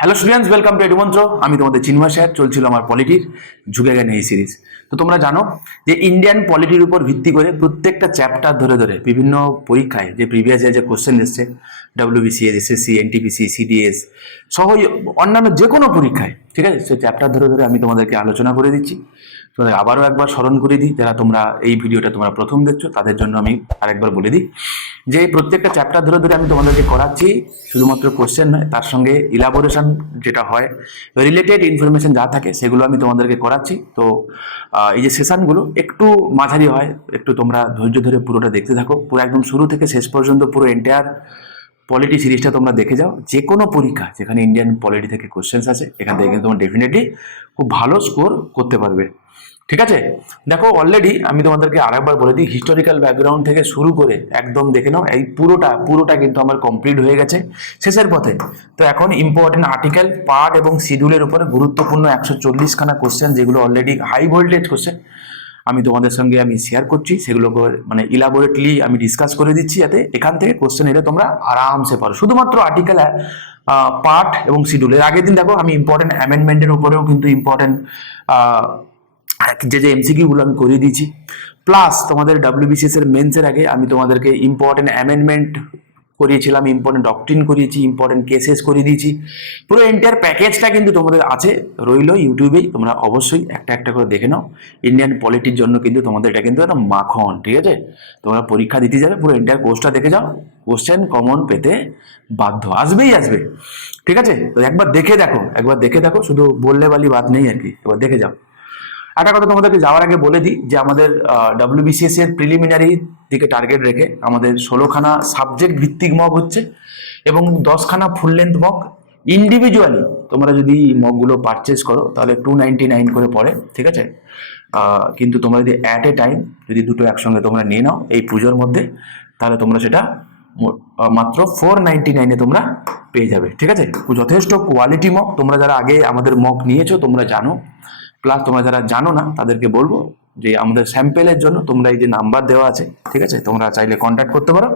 Hello students, welcome to Edumantra. আমি তোমাদের চিন্ময় sir. চলছিল আমার পলিটির ঝুঁকে জ্ঞান এই সিরিজ। তো তোমরা জানো যে ইন্ডিয়ান পলিটির উপর ভিত্তি করে প্রত্যেকটা চ্যাপ্টার ধরে ধরে বিভিন্ন পরীক্ষায় যে প্রিভিয়াস ইয়ার যে কোশ্চেন এসছে, ডব্লিউবিসিএস, এসএসসি, এনটিপিসি, সিডিএস সহ অন্যান্য যে কোনো পরীক্ষায়, ঠিক আছে, সেই চ্যাপ্টার ধরে ধরে আমি তোমাদেরকে আলোচনা করে দিচ্ছি। তোমাদের আবারও একবার স্মরণ করে দিই, যারা তোমরা এই ভিডিওটা তোমরা প্রথম দেখছো তাদের জন্য আমি আরেকবার বলে দিই যে প্রত্যেকটা চ্যাপ্টার ধরে ধরে আমি তোমাদেরকে করাচ্ছি। শুধুমাত্র কোশ্চেন নয়, তার সঙ্গে ইলাবোরেশন যেটা হয়, রিলেটেড ইনফরমেশন যা থাকে সেগুলো আমি তোমাদেরকে করাচ্ছি। তো এই যে সেশনগুলো একটু মাঝারি হয়, একটু তোমরা ধৈর্য ধরে পুরোটা দেখতে থাকো, পুরো একদম শুরু থেকে শেষ পর্যন্ত পুরো এন্টায়ার পলিটি সিরিজটা তোমরা দেখে যাও। যে কোনো পরীক্ষা যেখানে ইন্ডিয়ান পলিটি থেকে কোশ্চেন্স আছে, এখান থেকে কিন্তু তোমরা ডেফিনেটলি খুব ভালো স্কোর করতে পারবে। ঠিক আছে, দেখো অলরেডি আমি তোমাদেরকে আরেকবার বলে দিই, হিস্টোরিক্যাল ব্যাকগ্রাউন্ড থেকে শুরু করে একদম দেখে নাও, এই পুরোটা কিন্তু আমার কমপ্লিট হয়ে গেছে, শেষের পথে। তো এখন ইম্পর্টেন্ট আর্টিকেল, পার্ট এবং শিডিউলের উপরে গুরুত্বপূর্ণ 140খানা কোশ্চেন, যেগুলো অলরেডি হাই ভোল্টেজ কোশ্চেন আমি তোমাদের সঙ্গে আমি শেয়ার করছি, সেগুলোকে মানে ইলাবোরেটলি আমি ডিসকাস করে দিচ্ছি, যাতে এখান থেকে কোশ্চেন এলে তোমরা আরামসে পারো। শুধুমাত্র আর্টিকেল, পার্ট এবং শিডিউলের আগের দিন দেখো আমি ইম্পর্টেন্ট অ্যামেন্ডমেন্টের উপরেও কিন্তু ইম্পর্টেন্ট যে এমসিকিউগুলো আমি করিয়ে দিয়েছি। প্লাস তোমাদের ডাব্লিউবিসিএস এর মেন্সের আগে আমি তোমাদেরকে ইম্পর্টেন্ট অ্যামেন্ডমেন্ট করিয়েছিলাম, ইম্পর্টেন্ট ডক্ট্রিন করিয়েছি, ইম্পর্টেন্ট কেসেস করিয়ে দিয়েছি। পুরো এন্টায়ার প্যাকেজটা কিন্তু তোমাদের আছে, রইল ইউটিউবেই, তোমরা অবশ্যই একটা একটা করে দেখে নাও। ইন্ডিয়ান পলিটির জন্য কিন্তু তোমাদের এটা কিন্তু একটা মাখন, ঠিক আছে। তোমরা পরীক্ষা দিতে যাবে, পুরো এন্টায়ার কোর্সটা দেখে যাও, কোশ্চেন কমন পেতে বাধ্য, আসবেই আসবে, ঠিক আছে। তো একবার দেখে দেখো, শুধু বললে বালি বাদ নেই আর কি, একবার দেখে যাও। একটা কথা তোমাদেরকে যাওয়ার আগে বলে দিই যে আমাদের ডাব্লিউবিসিএস এর প্রিলিমিনারি দিকে টার্গেট রেখে আমাদের 16খানা সাবজেক্ট ভিত্তিক মক হচ্ছে এবং 10খানা ফুল লেন্থ মক। ইন্ডিভিজুয়ালি তোমরা যদি মকগুলো পারচেস করো তাহলে 299 করে পড়ে, ঠিক আছে। কিন্তু তোমরা যদি অ্যাট এ টাইম যদি দুটো একসঙ্গে তোমরা নিয়ে নাও এই পুজোর মধ্যে, তাহলে তোমরা সেটা মাত্র 499-এ তোমরা পেয়ে যাবে, ঠিক আছে। যথেষ্ট কোয়ালিটি মক, তোমরা যারা আগে আমাদের মক নিয়েছো তোমরা জানো। প্লাস তোমরা যারা জানো না তাদেরকে বলবো যে আমাদের স্যাম্পেলের জন্য তোমরা এই যে নাম্বার দেওয়া আছে, ঠিক আছে, তোমরা চাইলে কন্ট্যাক্ট করতে পারো,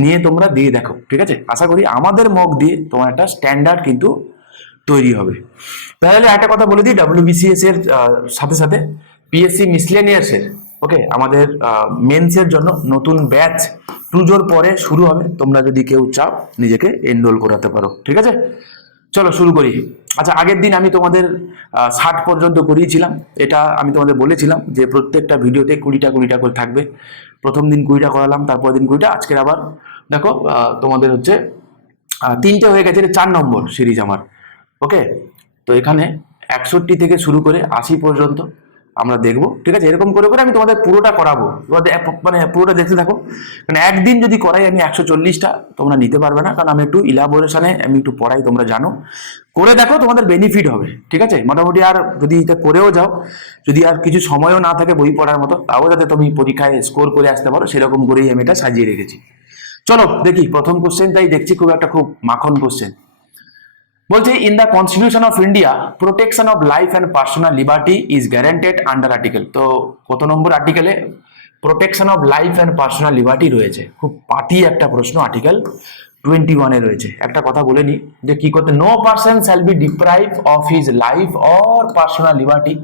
নিয়ে তোমরা দিয়ে দেখো, ঠিক আছে। আশা করি আমাদের মক দিয়ে তোমার একটা স্ট্যান্ডার্ড কিন্তু তৈরি হবে। তাহলে একটা কথা বলে দিই, ডাব্লিউবিসিএস এর সাথে সাথে পিএসসি মিসলেনিয়াস এর, ওকে, আমাদের মেন্সের জন্য নতুন ব্যাচ পুজোর পরে শুরু হবে। তোমরা যদি কেউ চাও নিজেকে এনরোল করাতে পারো, ঠিক আছে। চলো শুরু করি। আচ্ছা, আগের দিন আমি তোমাদের 60 পর্যন্ত করিয়েছিলাম। এটা আমি তোমাদের বলেছিলাম যে প্রত্যেকটা ভিডিওতে 20টা করে থাকবে। প্রথম দিন 20টা করালাম, তারপর দিন 20টা, আজকের আবার দেখো তোমাদের হচ্ছে 3টে হয়ে গেছে, 4 নম্বর সিরিজ আমার, ওকে। তো এখানে 61 থেকে শুরু করে 80 পর্যন্ত আমরা দেখবো, ঠিক আছে। এরকম করে করে আমি তোমাদের পুরোটা করাবো, মানে পুরোটা দেখতে থাকো। মানে একদিন যদি করাই আমি 140টা, তোমরা নিতে পারবে না, কারণ আমি একটু ইলাবোরেশনে আমি একটু পড়াই, তোমরা জানো। করে দেখো, তোমাদের বেনিফিট হবে, ঠিক আছে। মোটামুটি আর যদি এটা করেও যাও, যদি আর কিছু সময়ও না থাকে বই পড়ার মতো, তাও যাতে তুমি পরীক্ষায় স্কোর করে আসতে পারো, সেরকম করেই আমি এটা সাজিয়ে রেখেছি। চলো দেখি প্রথম কোশ্চেনটাই দেখছি, খুব মাখন কোশ্চেন। বলছে, in the constitution of India protection of life and personal liberty is guaranteed under article. তো কত নম্বর আর্টিকেলে protection of life and personal liberty রয়েছে? খুব পাতি একটা প্রশ্ন, আর্টিকেল 21-এ রয়েছে। একটা কথা বলে নি যে কি করতে, no person shall be deprive of his life or personal liberty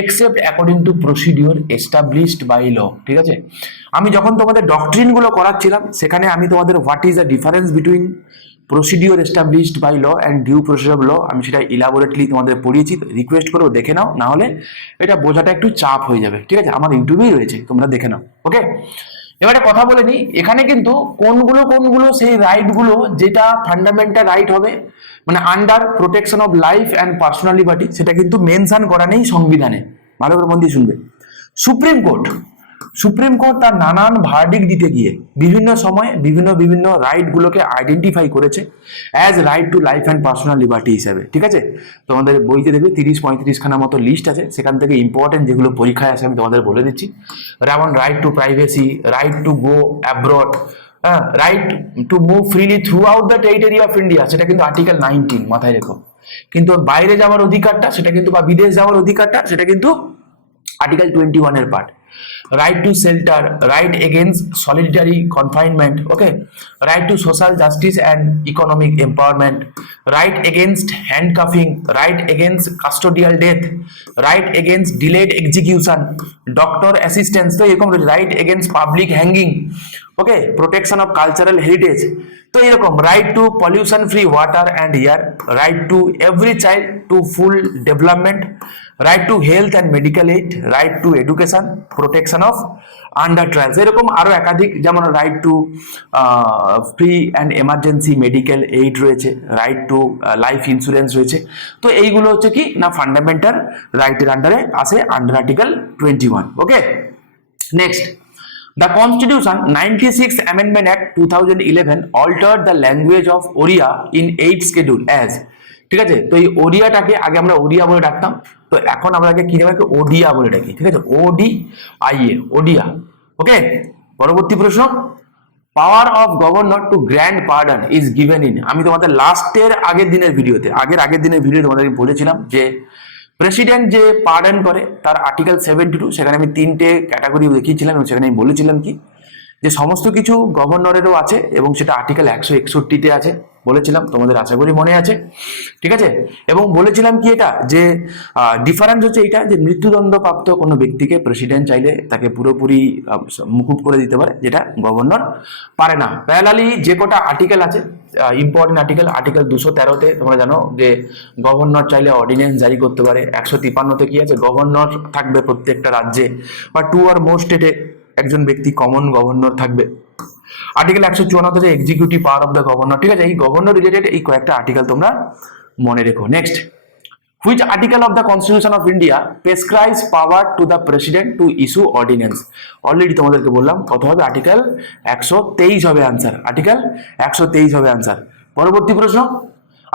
except according to procedure established by law, ঠিক আছে। আমি যখন তোমাদের ডক্ট্রিনগুলো করাচ্ছিলাম, সেখানে আমি তোমাদের what is the difference between procedure established by law and due process of law, আমি সেটা ইলাবোরেটলি তোমাদের পড়িয়েছি। রিকোয়েস্ট করেও দেখে নাও, না হলে এটা বোঝাটা একটু চাপ হয়ে যাবে, ঠিক আছে। আমার ইউটিউবেই রয়েছে, তোমরা দেখে নাও, ওকে। এবারে কথা বলে নিই, এখানে কিন্তু কোনগুলো সেই রাইটগুলো যেটা ফান্ডামেন্টাল রাইট হবে, মানে under protection of life and personal liberty, সেটা কিন্তু মেনশন করা নেই সংবিধানে। ভালো করে মন দিয়ে শুনবে। সুপ্রিম কোর্ট তার নানান ভার্ডিক দিতে গিয়ে বিভিন্ন সময় বিভিন্ন রাইটগুলোকে আইডেন্টিফাই করেছে as right to life and personal liberty হিসাবে, ঠিক আছে। তোমাদের বইতে দেখবে 30-35খানা মতো লিস্ট আছে, সেখান থেকে ইম্পর্টেন্ট যেগুলো পরীক্ষায় আছে আমি তোমাদের বলে দিচ্ছি। যেমন right two privacy, right to go abroad, right to move freely through out the territory of India, সেটা কিন্তু আর্টিকেল 19, মাথায় রেখো। কিন্তু বাইরে যাওয়ার অধিকারটা সেটা কিন্তু, বা বিদেশ যাওয়ার অধিকারটা সেটা কিন্তু আর্টিকেল 21-এর part. right to shelter, right against solitary confinement, okay, right to social justice and economic empowerment, right against handcuffing, right against custodial death, right against delayed execution, doctor assistance, তো এরকম right against public hanging, okay, protection of cultural heritage, তো এরকম right to pollution free water and air, right to every child to full development, right to health and medical aid, right to education, protection of under trials, এরকম আরো একাধিক, যেমন right two free and emergency medical aid রয়েছে, right to life insurance রয়েছে। তো এইগুলো হচ্ছে কি না ফান্ডামেন্টাল রাইটের আন্ডারে আসে under article 21। Okay, next, the Constitution 96 Amendment Act 2011 altered the language of Oriya in 8th schedule as, ঠিক আছে, তো এই ওড়িয়াটাকে আগে আমরা ওড়িয়া বলে ডাকতাম, তো এখন আমরা কি নামে ওডিয়া বলে ডাকি, ঠিক আছে, ODIA, ওডিয়া। ওকে, পরবর্তী প্রশ্ন, power of governor to grand pardon is given in, আমি তোমাদের আগের দিনের ভিডিওতে তোমাদেরকে বলেছিলাম যে প্রেসিডেন্ট যে পার্ডন করে তার আর্টিকেল 72, সেখানে আমি 3টে ক্যাটাগরি দেখিয়েছিলাম এবং সেখানে আমি বলেছিলাম কি যে সমস্ত কিছু গভর্নরেরও আছে এবং সেটা আর্টিকেল 161-তে আছে, বলেছিলাম, তোমাদের আশা করি মনে আছে, ঠিক আছে। এবং বলেছিলাম কি এটা যে ডিফারেন্স হচ্ছে এইটা যে মৃত্যুদণ্ডপ্রাপ্ত কোনো ব্যক্তিকে প্রেসিডেন্ট চাইলে তাকে পুরোপুরি মুকুব করে দিতে পারে, যেটা গভর্নর পারে না। প্যারালালি যে কটা আর্টিকেল আছে ইম্পর্টেন্ট আর্টিকেল 213-তে তোমরা জানো যে গভর্নর চাইলে অর্ডিন্যান্স জারি করতে পারে, 153-তে কি আছে, গভর্নর থাকবে প্রত্যেকটা রাজ্যে বা 2 or more স্টেটে একজন ব্যক্তি কমন গভর্নর থাকবে। Article 154 executive power of the governor, ঠিক আছে, এই গভর্নর রিলেটেড এই কয়েকটা আর্টিকেল তোমরা মনে রেখো। Next, which article of the constitution of India prescribes power to the president to issue ordinance, already তোমাদেরকে বললাম কত হবে, আর্টিকেল 123 হবে আনসার, আর্টিকেল 123 হবে আনসার। পরবর্তী প্রশ্ন,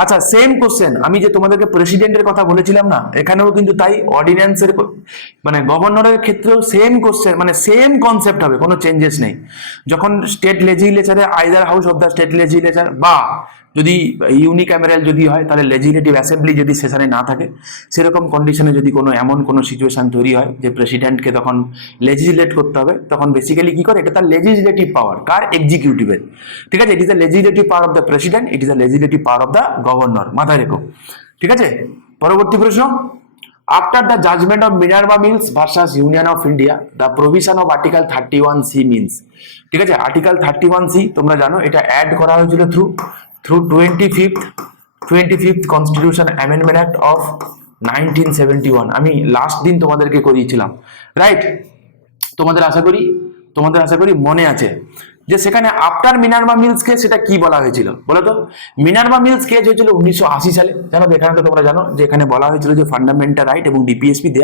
আচ্ছা সেম কোশ্চেন, আমি যে তোমাদেরকে প্রেসিডেন্টের কথা বলেছিলাম না, এখানেও কিন্তু তাই অর্ডিন্যান্সের মানে গভর্নরের ক্ষেত্রেও সেম কোশ্চেন, মানে সেম কনসেপ্ট হবে, কোনো চেঞ্জেস নেই। যখন স্টেট লেজিসলেচারে either house of the state legislature বা যদি ইউনিক্যামেরাল যদি হয় তাহলে লেজিসলেটিভ অ্যাসেম্বলি যদি সেশনে না থাকে, সেরকম কন্ডিশনে যদি এমন কোনো সিচুয়েশন তৈরি হয় যে প্রেসিডেন্টকে তখন লেজিসলেট করতে হবে, তখন বেসিক্যালি কি করে, এটা তার লেজিসলেটিভ পাওয়ার, কার, এক্সিকিউটিভের, ঠিক আছে, it is the legislative power of the president, it is the legislative power of the governor, মাথায় রেখো, ঠিক আছে। পরবর্তী প্রশ্ন, after the judgement of Minerva Mills versus Union of India the provision of article 31C means, ঠিক আছে, article 31C তোমরা জানো এটা অ্যাড করা হয়েছিল through 25th constitution amendment act of 1971, আমি লাস্ট দিন তোমাদেরকে করিয়েছিলাম, রাইট, তোমাদের আশা করি মনে আছে যে সেখানে আফটার মিনার্ভা মিলস কেস সেটা কি বলা হয়েছিল বলো তো। মিনার্ভা মিলস কেস হয়েছিল 1980 সালে, জানো, এখানে তো তোমরা জানো যে এখানে বলা হয়েছিল যে ফান্ডামেন্টাল রাইট এবং DPSP they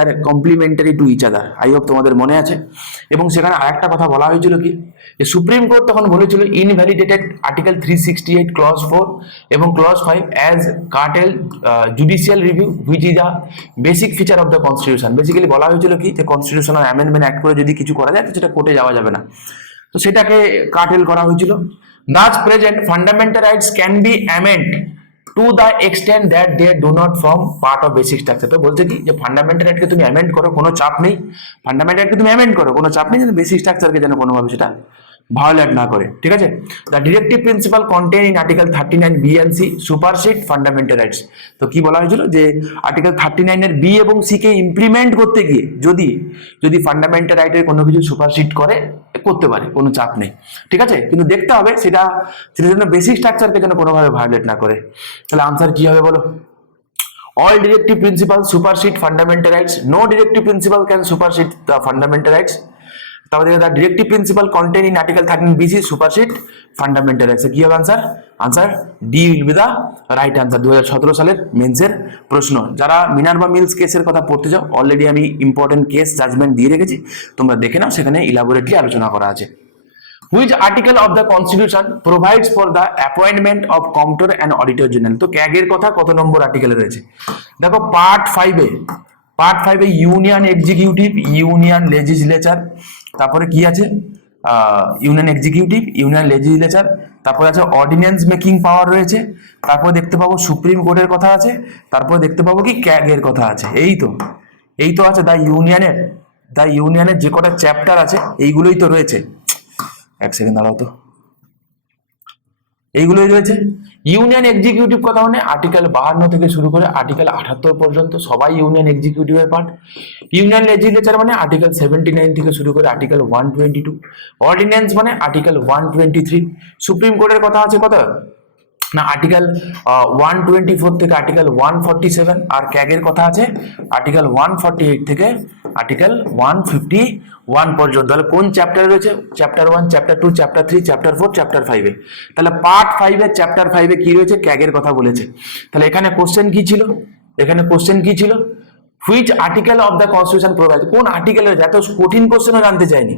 are complementary to each other, I hope তোমাদের মনে আছে। এবং সেখানে আরেকটা কথা বলা হয়েছিল কি, যে সুপ্রিম কোর্ট তখন বলেছিল ইনভ্যালিডেটেড আর্টিকেল 368 ক্লজ 4 এবং clause 5 as curtail judicial review which is a basic feature of the constitution. Basically বলা হয়েছিল কি যে কনস্টিটিউশনাল অ্যামেন্ডমেন্ট অ্যাক্ট করে যদি কিছু করা যায় তো সেটা কোর্টে যাওয়া যাবে না, তো সেটাকে কার্টেল করা হয়েছিল। Thus present fundamental rights can be amended to the extent that they do not form part of basic structure, তো বলছে কি যে ফান্ডামেন্টাল রাইটকে তুমি অ্যামেন্ড করো, কোনো চাপ নেই, ফান্ডামেন্টাল রাইটকে তুমি অ্যামেন্ড করো, কোনো চাপ নেই, যেন বেসিক স্ট্রাকচারকে যেন কোনোভাবে সেটা ভায়োলেট না করে, ঠিক আছে। The directive principal contain in article 39B and C supersede fundamental rights, তো কি বলা হয়েছিল যে আর্টিকেল 39 বি এবং সি কে ইমপ্লিমেন্ট করতে গিয়ে যদি ফান্ডামেন্টাল রাইটের কোনো কিছু সুপারসিড করতে পারে, কোনো চাপ নেই, ঠিক আছে, কিন্তু দেখতে হবে সেটা যেন বেসিক স্ট্রাকচারকে যেন কোনোভাবে ভায়োলেট না করে। তাহলে আনসার কি হবে বলো, all directive principles supersede fundamental rights, no directive principle can supersede the fundamental rights, তাহলে the directive principle contained in article 13BC supersede fundamental rights, কি হবে answer D will be the right answer. 2017 সালের মেন্সের প্রশ্ন, যারা Minerva mills কেসের কথা পড়তে যাও অলরেডি আমি ইম্পর্টেন্ট কেস জাজমেন্ট দিয়ে রেখেছি, তোমরা দেখে নাও, সেখানে ইলাবোরেটলি আলোচনা করা আছে। Which article of the constitution provides for the appointment of comptroller and auditor general, তো ক্যাগের কথা কত নম্বর আর্টিকেলে রয়েছে দেখো, পার্ট 5 এ ইউনিয়ন এক্সিকিউটিভ, ইউনিয়ন লেজিসলেচার, তারপরে কি আছে ইউনিয়ন এক্সিকিউটিভ, ইউনিয়ন লেজিসলেচার, তারপরে আছে অর্ডিন্যান্স মেকিং পাওয়ার রয়েছে, তারপরে দেখতে পাবো সুপ্রিম কোর্টের কথা আছে, তারপরে দেখতে পাবো কি ক্যাগের কথা আছে, এই তো আছে দা ইউনিয়নের দ্য ইউনিয়নের যে কটা চ্যাপ্টার আছে এইগুলোই তো রয়েছে। এক সেকেন্ড দাঁড়াও তো, এইগুলোই রয়েছে। ইউনিয়ন এক্সিকিউটিভ কথা মানে আর্টিকেল 52 থেকে শুরু করে আর্টিকেল 78 পর্যন্ত সবাই ইউনিয়ন এক্সিকিউটিভের পার্ট। ইউনিয়ন লেজিসলেচার মানে আর্টিকেল 79 থেকে শুরু করে আর্টিকেল 122। অর্ডিন্যান্স মানে আর্টিকেল 123। সুপ্রিম কোর্টের কথা আছে কত না, আর্টিকেল 124 থেকে আর্টিকেল 147। আর ক্যাগের কথা আছে আর্টিকেল 148 থেকে আর্টিকেল 151 পর্যন্ত। তাহলে কোন চ্যাপ্টার রয়েছে? Chapter 1, chapter 2, chapter 3, chapter 4, chapter 5 এ। তাহলে পার্ট 5 এর চ্যাপ্টার 5 এ কি রয়েছে? ক্যাগের কথা বলেছে। তাহলে এখানে কোশ্চেন কি ছিল? এখানে কোশ্চেন কি ছিল? Which article of the constitution provide, কোন আর্টিকেলে রয়েছে? এত কঠিন কোশ্চেনও জানতে চাইনি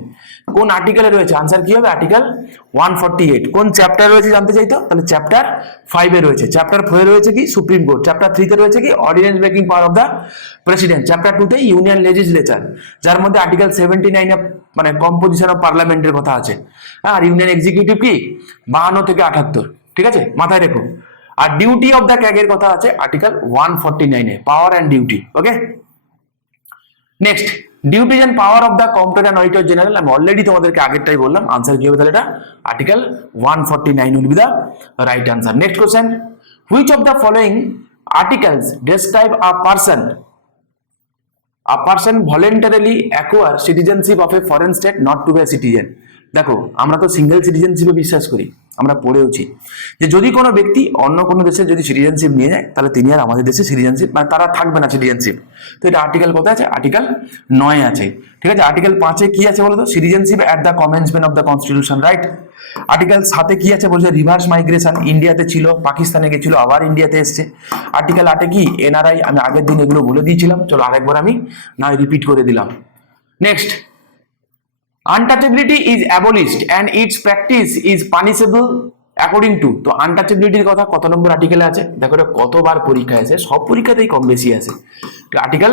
কোন আর্টিকেলে রয়েছে, আনসার কি হবে? আর্টিকেল 148। কোন চ্যাপ্টার রয়েছে জানতে চাইতো? তাহলে চ্যাপ্টার 5 এ রয়েছে। চ্যাপ্টার 4 এ রয়েছে কি? Supreme court. চ্যাপ্টার 3 তে রয়েছে কি? Ordinance making power of the president. Chapter 2 তে ইউনিয়ন লেজিসলেচার, যার মধ্যে আর্টিকেল 79 এ মানে কম্পোজিশন অফ পার্লামেন্টের কথা আছে। আর ইউনিয়ন এক্সিকিউটিভ কি 52 থেকে 78, ঠিক আছে, মাথায় রেখো। আর ডিউটি অফ দ্য ক্যাগের কথা আছে আর্টিকেল 149 এ, power and duty. Okay, next, duties and power of the computer and auditor general. আমি অলরেডি তোমাদেরকে আগেরটাই বললাম, আনসার কি হবে তাহলে? এটা article 149 will be the right answer. Next question, which of the following articles describe a person voluntarily acquire citizenship of a foreign state not to be a citizen? দেখো, আমরা তো সিঙ্গেল সিটিজেনশিপে বিশ্বাস করি, আমরা পড়েওছি যে যদি কোনো ব্যক্তি অন্য কোনো দেশে যদি সিটিজেনশিপ নিয়ে যায় তাহলে তিনি আর আমাদের দেশে সিটিজেনশিপ মানে তারা থাকবে না সিটিজেনশিপ। তো এটা আর্টিকেল কত আছে? আর্টিকেল 9 আছে, ঠিক আছে। আর্টিকেল 5 এ কি আছে বলো তো? Citizenship at the commencement of the constitution, right. Article 7 এ কি আছে বলছে? রিভার্স মাইগ্রেশন, ইন্ডিয়াতে ছিল, পাকিস্তানে গেছিল, আবার ইন্ডিয়াতে এসছে। আর্টিকেল 8 এ কি? এনআরআই। আমি আগের দিন এগুলো বলে দিয়েছিলাম, চলো আরেকবার আমি না রিপিট করে দিলাম। Next, untouchability is abolished and it's practice is punishable according to. তো আনটাচেবিলিটির কথা কত নম্বর আর্টিকেলে আছে? দেখো, এটা কতবার পরীক্ষায় আছে, সব পরীক্ষাতেই কম বেশি আছে। আর্টিকেল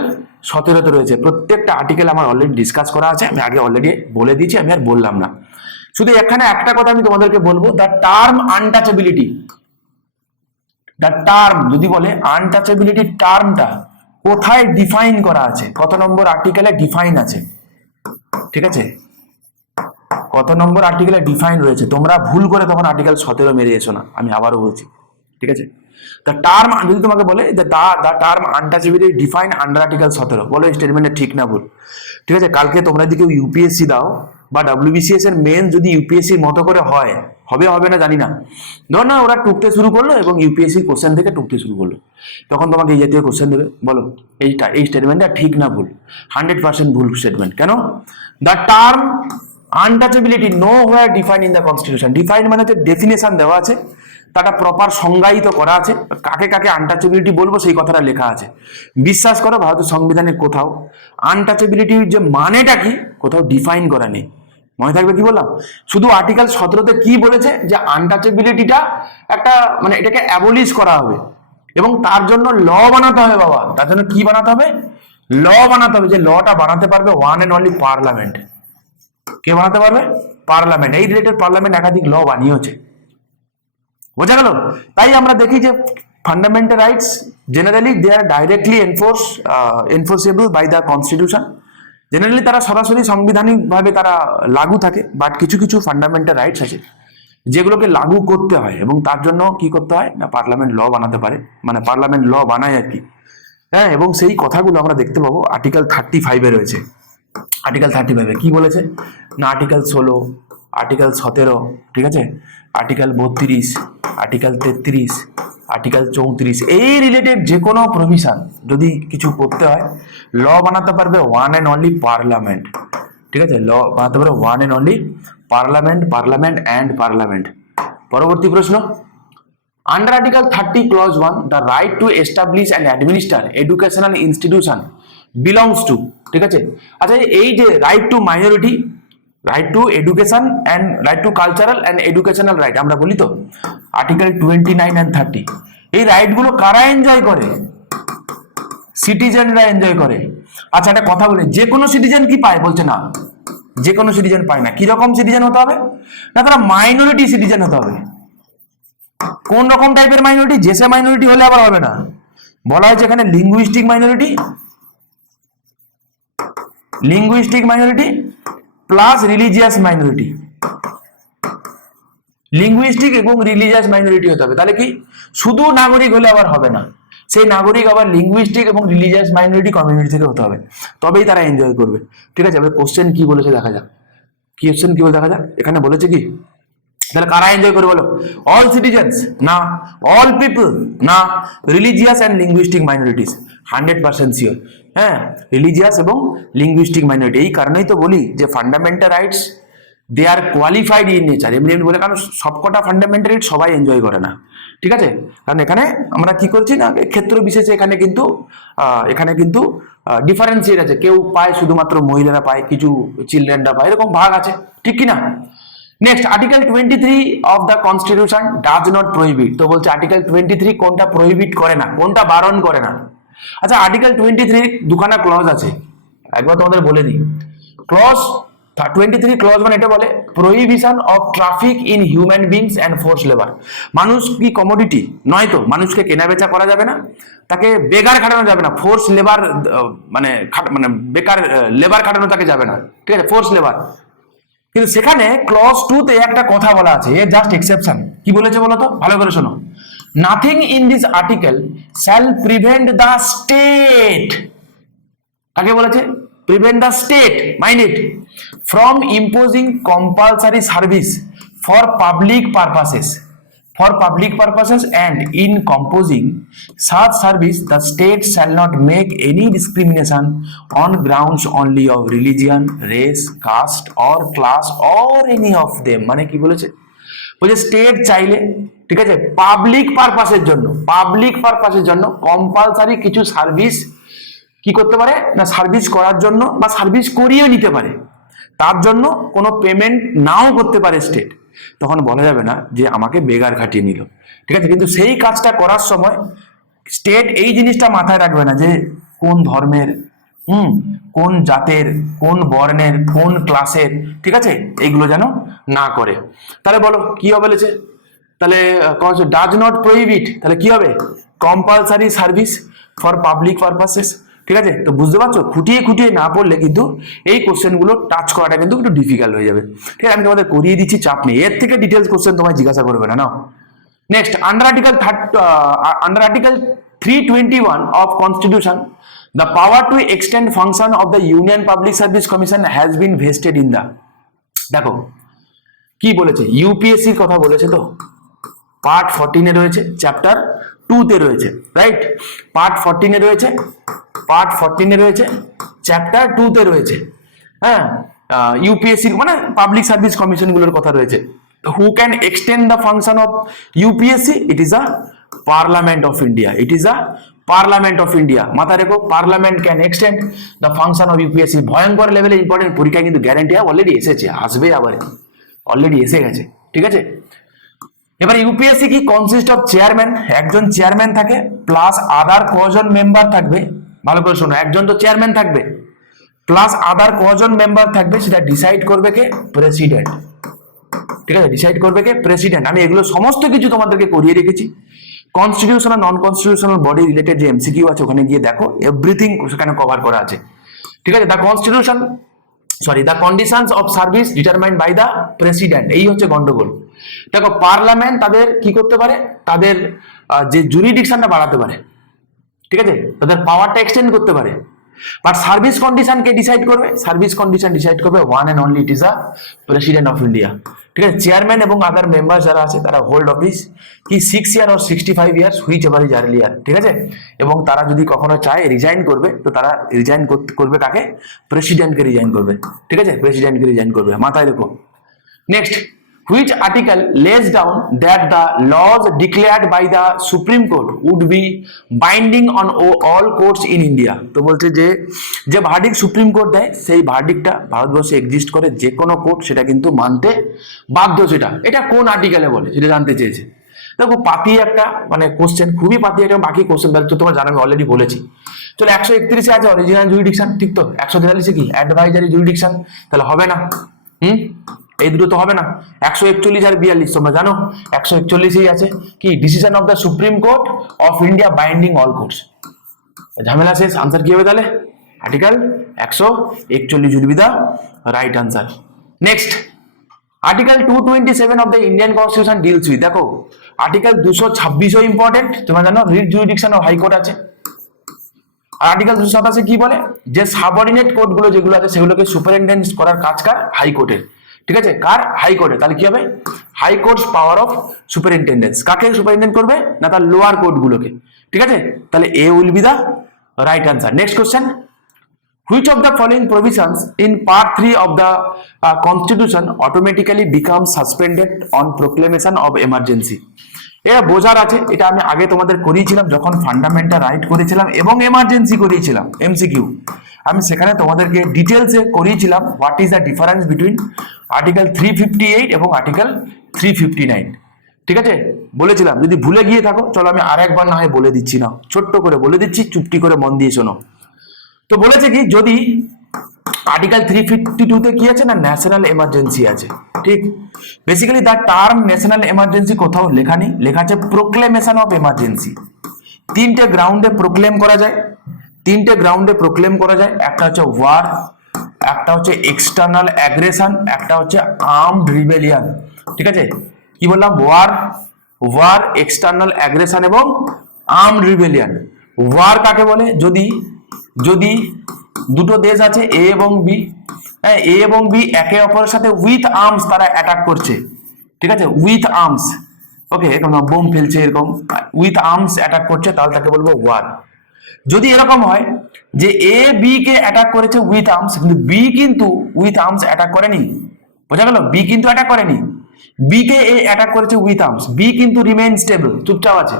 17তে রয়েছে। প্রত্যেকটা আর্টিকেল আমার অলরেডি ডিসকাস করা আছে, আমি আগে অলরেডি বলে দিয়েছি, আমি আর বললাম না। শুধু এখানে একটা কথা আমি তোমাদেরকে বলবো, the term untouchability, the term যদি বলে আনটাচেবিলিটি টার্মটা কোথায় ডিফাইন করা আছে, কত নম্বর আর্টিকেলে ডিফাইন আছে, ঠিক আছে, কত নম্বর আর্টিকেলে ডিফাইন রয়েছে। তোমরা ভুল করে তখন আর্টিকেল 17 মেরে এসো না, আমি আবারও বলছি, ঠিক আছে। দ্য টার্ম যদি তোমাকে বলে the term untouchability define under article 17, বলো এই স্টেটমেন্টে ঠিক না ভুল, ঠিক আছে। কালকে তোমরা যদি কেউ ইউপিএসসি দাও বা ডব্লিউবিসিএস এর মেন যদি ইউপিএসসির মতো করে হয়, হবে না জানি না, ধর না ওরা টুকতে শুরু করলো এবং ইউপিএসসি কোশ্চেন থেকে টুকতে শুরু করলো, তখন তোমাকে এই জাতীয় কোশ্চেন দেবে, বলো এই স্টেটমেন্টটা ঠিক না ভুল? 100% ভুল স্টেটমেন্ট। কেন? The term untouchability know where define in the constitution. Define মানে হচ্ছে ডেফিনেশন দেওয়া আছে, তাটা প্রপার সংজ্ঞায়িত করা আছে, কাকে কাকে আনটাচেবিলিটি বলবো সেই কথাটা লেখা আছে। বিশ্বাস করো ভারতের সংবিধানে কোথাও আনটাচেবিলিটির যে মানেটা কি কোথাও ডিফাইন করা নেই। মনে থাকবে কি বললাম? শুধু আর্টিকেল 17তে কি বলেছে যে আনটাচেবিলিটিটা একটা মানে এটাকে অ্যাবলিশ করা হবে এবং তার জন্য ল বানাতে হবে। বাবা, তার জন্য কি বানাতে হবে? ল বানাতে হবে। যে লটা বানাতে পারবে ওয়ান এন্ড অনলি পার্লামেন্ট। কে বানাতে পারবে? পার্লামেন্ট। এই রিলেটেড পার্লামেন্ট একাধিক ল বানিয়েছে, বোঝা গেল? তাই আমরা দেখি যে fundamental rights generally they are directly enforceable by the constitution. Generally তারা সরাসরি সাংবিধানিকভাবে তারা লাগু থাকে, বাট কিছু কিছু ফান্ডামেন্টাল রাইটস আছে যেগুলোকে লাগু করতে হয় এবং তার জন্য কি করতে হয় না পার্লামেন্ট ল বানাতে পারে, মানে পার্লামেন্ট ল বানায় আর কি। হ্যাঁ, এবং সেই কথাগুলো আমরা দেখতে পাবো আর্টিকেল 35-এ রয়েছে। আর্টিকেল 35-এ কি বলেছে না? আর্টিকেল 16, আর্টিকেল 17, ঠিক আছে, আর্টিকেল 32, আর্টিকেল 33, আর্টিকেল 34, এই রিলেটেড যে কোনো প্রভিশন যদি কিছু করতে হয় ল বানাতে পারবে ওয়ান অ্যান্ড অনলি পার্লামেন্ট, ঠিক আছে। ল বানাতে পারবে ওয়ান অ্যান্ড অনলি পার্লামেন্ট। পরবর্তী প্রশ্ন, under article 30 clause 1 the right to establish and administer educational institution belongs to, ঠিক আছে। আচ্ছা, এই যে right to minority, right to education and right to cultural and educational right আমরা বলি তো, আর্টিকেল 29 and 30, এই রাইটগুলো কারা এনজয় করে? সিটিজেনরা এনজয় করে। আচ্ছা, একটা কথা বলি, যে কোনো সিটিজেন কি পায়? বলছে না, যে কোনো সিটিজেন পায় না। কিরকম সিটিজেন হতে হবে না? তারা মাইনরিটি সিটিজেন হতে হবে। কোন রকম টাইপের মাইনরিটি? জেসে মাইনরিটি হলে আবার হবে না, বলা হয়েছে এখানে linguistic minority linguistic minority plus religious minority, linguistic এবং রিলিজিয়াস মাইনরিটি হতে হবে। তাহলে কি শুধু নাগরিক হলে আবার হবে না, সেই নাগরিক আবার লিঙ্গুইস্টিক এবং রিলিজিয়াস মাইনরিটি কমিউনিটি থেকে হতে হবে, তবেই তারা এনজয় করবে। ঠিক আছে, এবার কোশ্চেন কি বলেছে দেখা যাক, কোশ্চেন কি বলে দেখা যাক। এখানে বলেছে কি, তাহলে কারা এনজয় করবে বলো? অল সিটিজেন্স না, অল পিপল না, religious and linguistic minorities 100% sure. হ্যাঁ, রিলিজিয়াস এবং লিঙ্গুইস্টিক মাইনরিটি, এই কারণেই তো বলি যে fundamental rights they are qualified in nature, এমনি এমনি বলে, কারণ সবকটা ফান্ডামেন্টাল রাইট সবাই এনজয় করে না। ঠিক আছে, কারণ এখানে আমরা কি করছি না, ক্ষেত্র বিশেষে এখানে কিন্তু ডিফারেন্সিয়েট আছে, কেউ পায় শুধুমাত্র মহিলারা পায়, কিছু চিলড্রেনরা পায়, এরকম ভাগ আছে, ঠিক কি না? Next, article 23 of the constitution does not prohibit. তো বলছে আর্টিকেল 23 কোনটা প্রহিবিট করে না, কোনটা বারণ করে না। আচ্ছা, আর্টিকেল 23 দুখানা ক্লজ আছে, একবার তোমাদের বলে দিই। ক্লজ 23 ক্লজ মানে এটা বলে prohibition of traffic in human beings and force labour. মানুষ কি কমোডিটি নয়, তো মানুষকে কেনা বেচা করা যাবে না, তাকে বেকার খাটানো যাবে না, ফোর্স লেবার মানে বেকার লেবার খাটানো তাকে যাবে না, ঠিক আছে, ফোর্স লেবার। কিন্তু সেখানে ক্লজ 2 তে একটা কথা বলা আছে, এ জাস্ট এক্সেপশন। কি বলেছে বলো তো, ভালো করে শোনো। Nothing in this article shall prevent the state, কাকে বলেছে? Prevent the state, mind it, from imposing compulsory service for public purposes, and in composing such service the state shall not make any discrimination on grounds only of religion, race, caste or class or any of them। মানে কি বলেছে? বলছে state চাইলে, ঠিক আছে, public পারপাসের জন্য compulsory কিছু service কি করতে পারে না, সার্ভিস করার জন্য বা সার্ভিস করিয়ে নিতে পারে, তার জন্য কোনো পেমেন্ট নাও করতে পারে স্টেট। তখন বলা যাবে না যে আমাকে বেগার খাটিয়ে নিল, ঠিক আছে। কিন্তু সেই কাজটা করার সময় স্টেট এই জিনিসটা মাথায় রাখবে না যে কোন ধর্মের, কোন জাতের, কোন বর্ণের, কোন ক্লাসের, ঠিক আছে, এইগুলো যেন না করে। তাহলে বলো কি হবে বলেছে, তাহলে ডাজ নট প্রহিবিট, তাহলে কি হবে? Compulsory service for public purposes. ঠিক আছে, তো বুঝতে পারছো, খুঁটিয়ে না পড়লে কিন্তু এই কোশ্চেনগুলো টাচ করাটা কিন্তু একটু ডিফিকাল্ট হয়ে যাবে। ঠিক আছে, আমি তোমাদের করিয়ে দিচ্ছি, চাপ নেই, এর থেকে ডিটেলস কোশ্চেন তোমায় জিজ্ঞাসা করবে না। Now next, under article 321 of constitution the power to extend function of the Union Public Service Commission has been vested in the, দেখো কি বলেছে, ইউপিএসসির কথা বলেছে, তো পার্ট 14 রয়েছে, চ্যাপ্টার 2 রয়েছে, রাইট? পার্ট 14 রয়েছে, চ্যাপ্টার 2 রয়েছে। হ্যাঁ, ইউপিএসসি মানে পাবলিক সার্ভিস কমিশন গুলোর কথা রয়েছে। Who can extend the function of UPSC? It is a parliament of India, মাথায় রেখো, parliament can extend the function of UPSC. ভয়ঙ্কর লেভেলে ইম্পর্টেন্ট পরীক্ষা কিন্তু গ্যারান্টি অলরেডি এসেছে, আসবে আবার, অলরেডি এসে গেছে, ঠিক আছে। এবার ইউপিএসসি কি কনসিস্ট অফ চেয়ারম্যান, একজন চেয়ারম্যান থাকে প্লাস আদার কজন মেম্বার থাকবে। ভালো করে শোনো, একজন তো চেয়ারম্যান থাকবে প্লাস আদার কজন মেম্বার থাকবে, সেটা ডিসাইড করবে কে? প্রেসিডেন্ট। ঠিক আছে, ডিসাইড করবে কে? প্রেসিডেন্ট। আমি এগুলো সমস্ত কিছু তোমাদেরকে করিয়ে রেখেছি। কনস্টিটিউশনাল নন কনস্টিটিউশনাল বডি রিলেটেড যে এমসিকিউ আছে ওখানে গিয়ে দেখো, এভরিথিং সেখানে কভার করা আছে। ঠিক আছে, the conditions of service determined by the president, এই হচ্ছে গন্ডগোল। দেখো, পার্লামেন্ট তাদের কি করতে পারে, তাদের যে জুরিডিকশনটা বাড়াতে পারে, ঠিক আছে, তাদের পাওয়ারটা এক্সটেন্ড করতে পারে, বাট সার্ভিস কন্ডিশন কে ডিসাইড করবে? সার্ভিস কন্ডিশন ডিসাইড করবে one and only, it is a president of India. ঠিক আছে, চেয়ারম্যান এবং আদার মেম্বার যারা আছে তারা হোল্ড অফিস কি 6 year or 65 years, which ever is earlier. ঠিক আছে, এবং তারা যদি কখনো চায় রিজাইন করবে, তো তারা রিজাইন করবে কাকে? প্রেসিডেন্টকে রিজাইন করবে। ঠিক আছে, প্রেসিডেন্টকে রিজাইন করবে, মাথায় রেখো। Next, which article lays down that the laws declared by the Supreme Court would be binding on all courts in India? তো বলছে যে ভার্ডিক্ট সুপ্রিম কোর্ট দেয়, সেই ভার্ডিক্টটা ভারতবর্ষে এক্সিস্ট করে যে কোনো কোর্ট সেটা কিন্তু মানতে বাধ্য। এটা কোন আর্টিকেলে বলে সেটা জানতে চেয়েছে। দেখো, পাতি একটা মানে কোশ্চেন, খুবই পাতি একটা। বাকি কোশ্চেন তো তোমার জানো, আমি অলরেডি বলেছি। চলো, 131 আছে অরিজিনাল জুরিডিকশন, ঠিক তো? 143 কি অ্যাডভাইজারি জুরিডিকশন, তাহলে হবে না। এই দুটো তো হবে না। 141 আর 42 তোমরা জানো, 141 আছে কি decision of the Supreme Court of India binding all courts. ঝামেলা শেষ। আনসার কি হবে তাহলে? Article 141 will be the right answer. Next, article 227 of the Indian constitution deals with, দেখো আর্টিকেল 226ও ইম্পর্টেন্ট, তোমরা জানো রিট জুরিডিকশন অফ হাইকোর্ট আছে। আর আর্টিকেল 227 কি বলে, যে সাবঅর্ডিনেট কোর্ট গুলো যেগুলো আছে সেগুলোকে সুপারিনটেন্ডেন্স করার কাজ কার, হাইকোর্টের। ঠিক আছে, কার, হাইকোর্টে। তাহলে কি হবে, হাইকোর্টস পাওয়ার অফ সুপারিনটেন্ডেন্স, কাকে সুপারিনটেন্ডেন্ট করবে না, তার লোয়ার কোর্ট গুলোকে। ঠিক আছে, তাহলে A will be the right answer. Next question, which of the following provisions in part 3 of the constitution automatically becomes suspended on proclamation of emergency? এটা বোঝার আছে, এটা আমি আগে তোমাদের করিয়েছিলাম যখন ফান্ডামেন্টাল রাইট করেছিলাম এবং এমার্জেন্সি করিয়েছিলাম এমসিকিউ, আমি সেখানে তোমাদেরকে ডিটেলসে করিয়েছিলাম what is the difference between article 358 এবং আর্টিকেল 359। ঠিক আছে, বলেছিলাম, যদি ভুলে গিয়ে থাকো চলো আমি আরেকবার না হয় বলে দিচ্ছি, না ছোট্ট করে বলে দিচ্ছি, চুপটি করে মন দিয়ে শোনো। তো বলেছে কি, যদি আর্টিকেল 352 তে কি আছে না, ন্যাশনাল এমার্জেন্সি আছে। ঠিক, basically the term national emergency কোথাও লেখা নেই, লেখা আছে প্রোক্লেমেশন অফ এমার্জেন্সি। তিনটে গ্রাউন্ডে প্রোক্লেম করা যায়, তিনটে গ্রাউন্ডে প্রোক্লেম করা যায়, একটা হচ্ছে ওয়ার, একটা হচ্ছে এক্সটার্নাল অ্যাগ্রেশন, একটা হচ্ছে আর্মড রিবেলিয়ন। ঠিক আছে, কি বললাম, ওয়ার, ওয়ার, এক্সটার্নাল অ্যাগ্রেশন এবং আর্মড রিবেলিয়ন। ওয়ার কাকে বলে, যদি যদি দুটো দেশ আছে এ এবং বি, হ্যাঁ, এ এবং বি একে অপরের সাথে উইথ আর্মস তারা অ্যাটাক করছে। ঠিক আছে, উইথ আর্মস, ওকে, এরকম বোম ফেলছে, এরকম উইথ আর্মস অ্যাটাক করছে, তাহলে তাকে বলবো ওয়ার। যদি এরকম হয় যে এ বি কে অ্যাটাক করেছে উইথ আর্মস, কিন্তু বি কিন্তু উইথ আর্মস অ্যাটাক করেনি, বোঝা গেল, বি কিন্তু অ্যাটাক করেনি, বি কে এ অ্যাটাক করেছে উইথ আর্মস, বি কিন্তু রিমেইন স্টেবল, চুপচাপ আছে,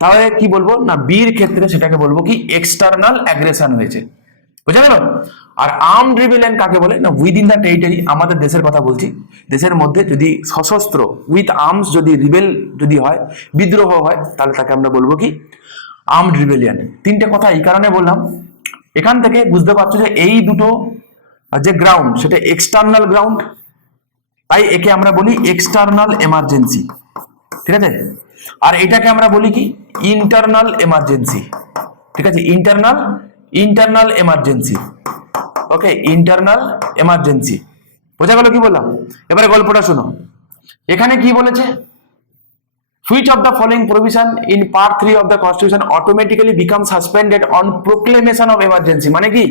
তাহলে কি বলবো না, বির ক্ষেত্রে সেটাকে বলবো কি এক্সটার্নাল অ্যাগ্রেশন হয়েছে, বোঝা গেল। আর আর্মড রিবেলিয়ন কাকে বলে না, উইদিন দ্য টেরিটরি, আমাদের দেশের কথা বলছি, দেশের মধ্যে যদি সশস্ত্র উইথ আর্মস যদি রিবেল যদি হয়, বিদ্রোহ হয়, তাহলে তাকে আমরা বলবো কি আর্মড রিবেলিয়ন। তিনটে কথা এই কারণে বললাম, এখান থেকে বুঝতে পারছো যে এই দুটো যে গ্রাউন্ড সেটা এক্সটার্নাল গ্রাউন্ড, তাই একে আমরা বলি এক্সটার্নাল এমার্জেন্সি। ঠিক আছে, আর এটাকে আমরা বলি কি ইন্টারনাল এমার্জেন্সি। ঠিক আছে, ইন্টারনাল, ইন্টারনাল এমার্জেন্সি, ওকে, ইন্টারনাল এমার্জেন্সি, বোঝা গেল কি বললাম। এবারে গল্পটা শোনো, এখানে কি বলেছে, which of the following provision in part 3 of the constitution automatically becomes suspended on proclamation of emergency, মানে কি,